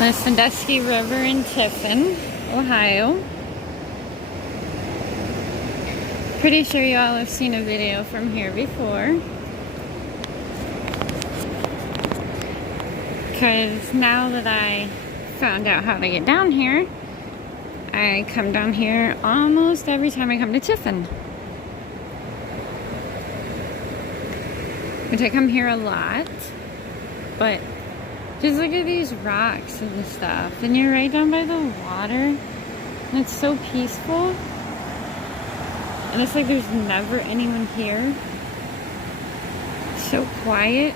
The Sandusky River in Tiffin, Ohio. Pretty sure you all have seen a video from here before. Because now that I found out how to get down here, I come down here almost every time I come to Tiffin. Which I come here a lot, but just look at these rocks and stuff. And you're right down by the water. And it's so peaceful. And it's like there's never anyone here. So quiet.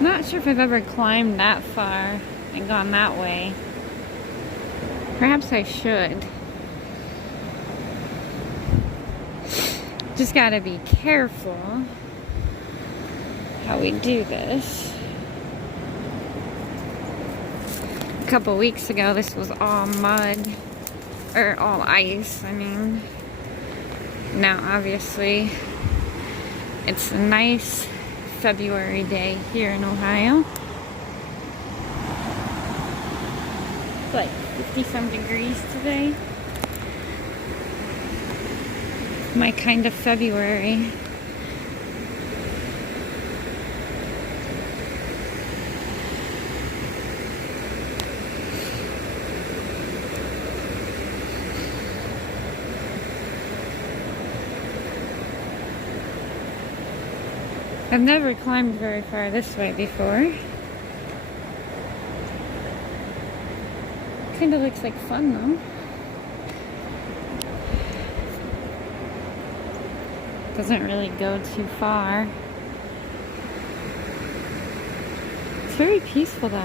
Not sure if I've ever climbed that far and gone that way. Perhaps I should. Just gotta be careful how we do this. A couple weeks ago, this was all mud, or all ice, I mean. Now, obviously, it's a nice February day here in Ohio. It's like 50-some degrees today. My kind of February. I've never climbed very far this way before. Kind of looks like fun though. Doesn't really go too far. It's very peaceful though.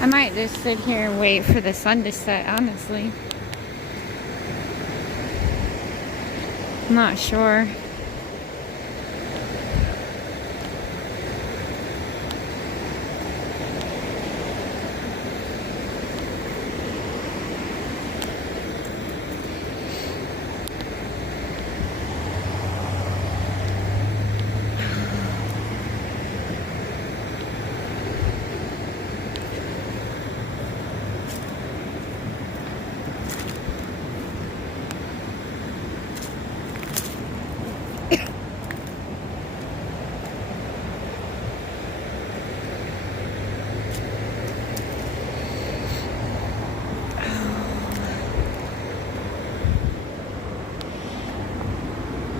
I might just sit here and wait for the sun to set, honestly. I'm not sure.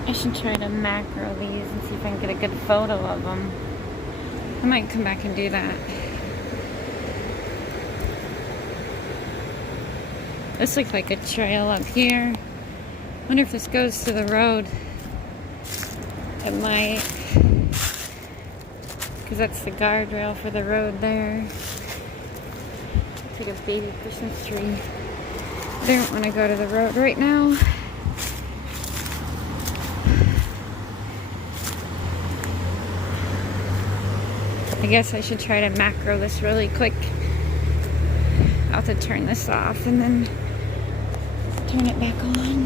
I should try to macro these and see if I can get a good photo of them. I might come back and do that. This looks like a trail up here. Wonder if this goes to the road. It might. Because that's the guardrail for the road there. It's like a baby Christmas tree. I don't want to go to the road right now. I guess I should try to macro this really quick. I'll have to turn this off and then turn it back on.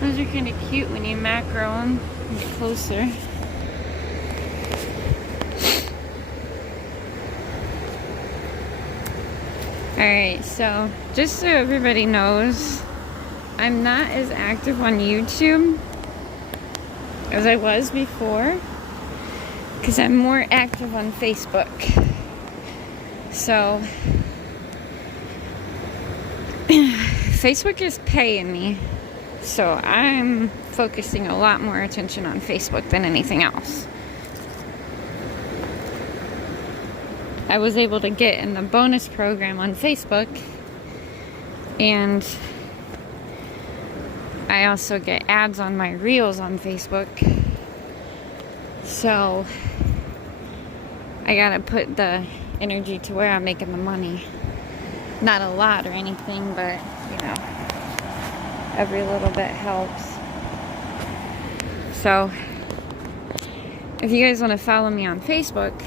Those are kind of cute when you macro them and get closer. Alright, so just so everybody knows, I'm not as active on YouTube as I was before, because I'm more active on Facebook. So Facebook is paying me, so I'm focusing a lot more attention on Facebook than anything else. I was able to get in the bonus program on Facebook, and I also get ads on my reels on Facebook. So I gotta put the energy to where I'm making the money. Not a lot or anything, but you know, every little bit helps. So, if you guys want to follow me on Facebook,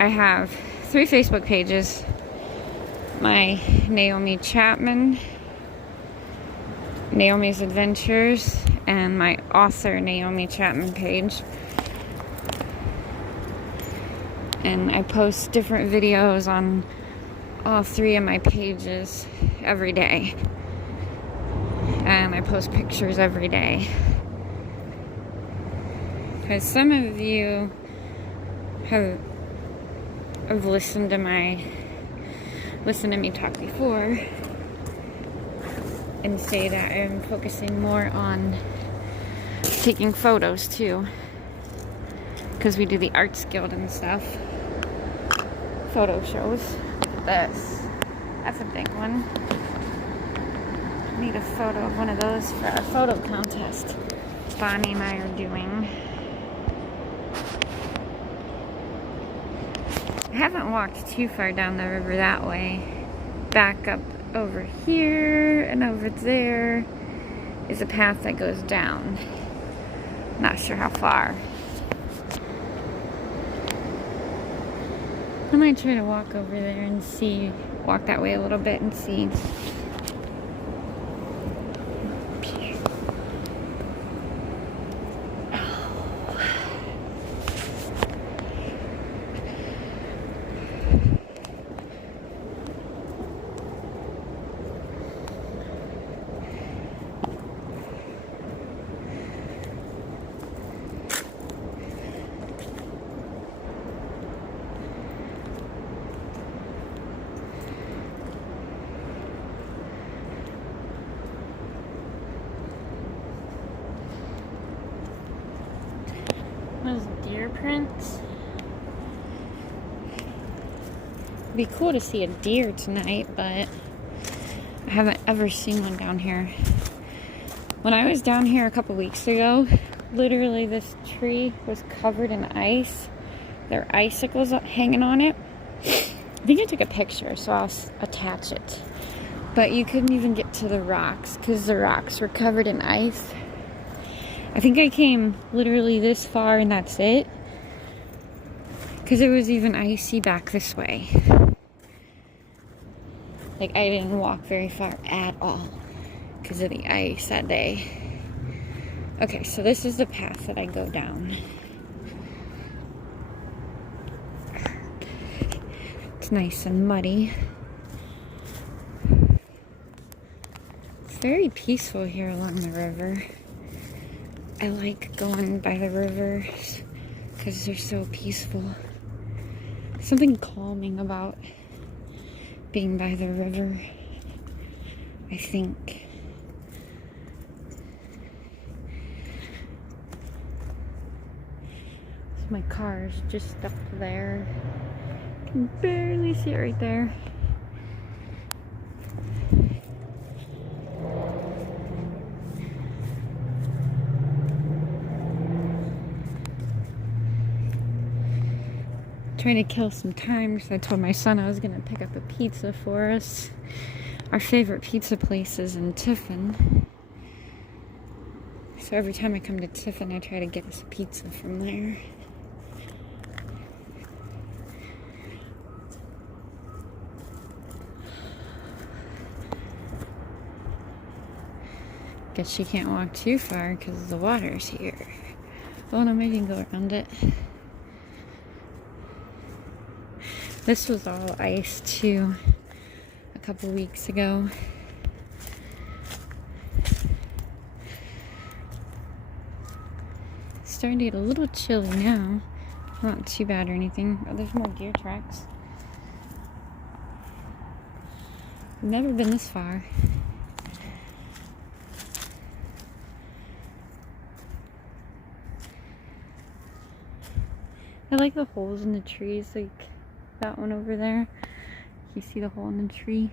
I have 3 Facebook pages. My Naomi Chapman, Naomi's Adventures, and my author Naomi Chapman page. And I post different videos on all 3 of my pages every day. And I post pictures every day. Because some of you have listened to me talk before and say that I'm focusing more on taking photos too, because we do the Arts Guild and stuff, photo shows. That's a big one. I need a photo of one of those for a photo contest Bonnie and I are doing. I haven't walked too far down the river that way. Back up over here and over there is a path that goes down. Not sure how far. I might try to walk over there and see, walk that way a little bit and see. Those deer prints. It'd be cool to see a deer tonight, but I haven't ever seen one down here. When I was down here a couple weeks ago, literally this tree was covered in ice. There are icicles hanging on it. I think I took a picture, so I'll attach it. But you couldn't even get to the rocks because the rocks were covered in ice. I think I came literally this far and that's it. Because it was even icy back this way. Like, I didn't walk very far at all because of the ice that day. Okay, so this is the path that I go down. It's nice and muddy. It's very peaceful here along the river. I like going by the rivers because they're so peaceful. Something calming about being by the river, I think. So my car is just up there. I can barely see it right there. Trying to kill some time because I told my son I was going to pick up a pizza for us. Our favorite pizza place is in Tiffin. So every time I come to Tiffin, I try to get us a pizza from there. Guess she can't walk too far because the water's here. Oh no, maybe you can go around it. This was all ice too a couple weeks ago. It's starting to get a little chilly now. Not too bad or anything. Oh, there's more deer tracks. I've never been this far. I like the holes in the trees, like that one over there. You see the hole in the tree?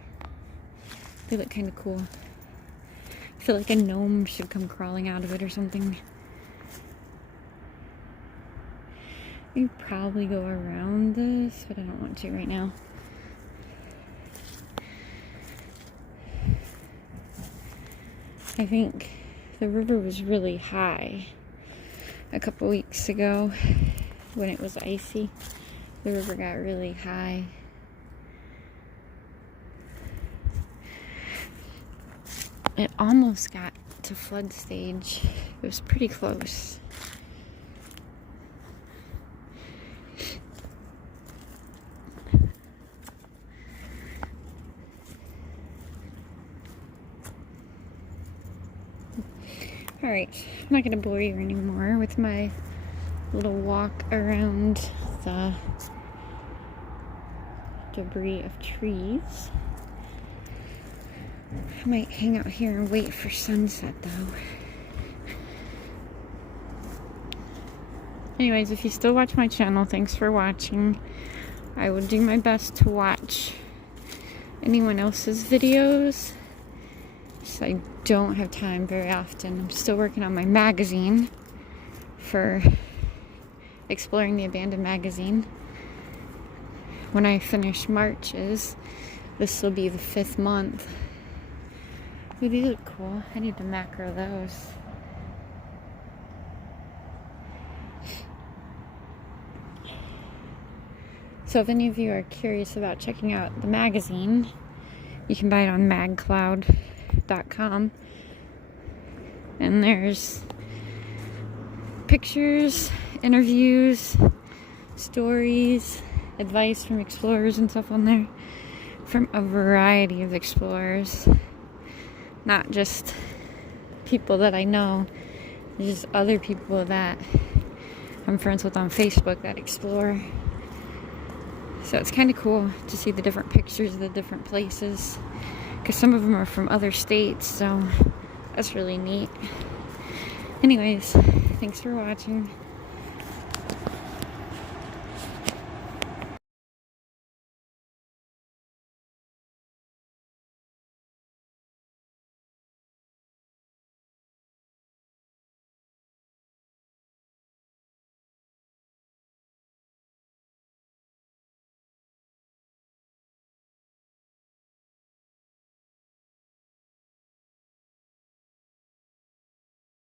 They look kind of cool. I feel like a gnome should come crawling out of it or something. We could probably go around this, but I don't want to right now. I think the river was really high a couple weeks ago when it was icy. The river got really high. It almost got to flood stage. It was pretty close. Alright, I'm not going to bore you anymore with my little walk around the debris of trees. I might hang out here and wait for sunset though. Anyways, if you still watch my channel, thanks for watching. I will do my best to watch anyone else's videos. So I don't have time very often. I'm still working on my magazine for Exploring the Abandoned magazine. When I finish March's, this will be the 5th month. Ooh, these look cool. I need to macro those. So if any of you are curious about checking out the magazine, you can buy it on magcloud.com. And there's pictures, interviews, stories, advice from explorers and stuff on there. From a variety of explorers. Not just people that I know, just other people that I'm friends with on Facebook that explore. So it's kind of cool to see the different pictures of the different places, because some of them are from other states, so that's really neat. Anyways, thanks for watching.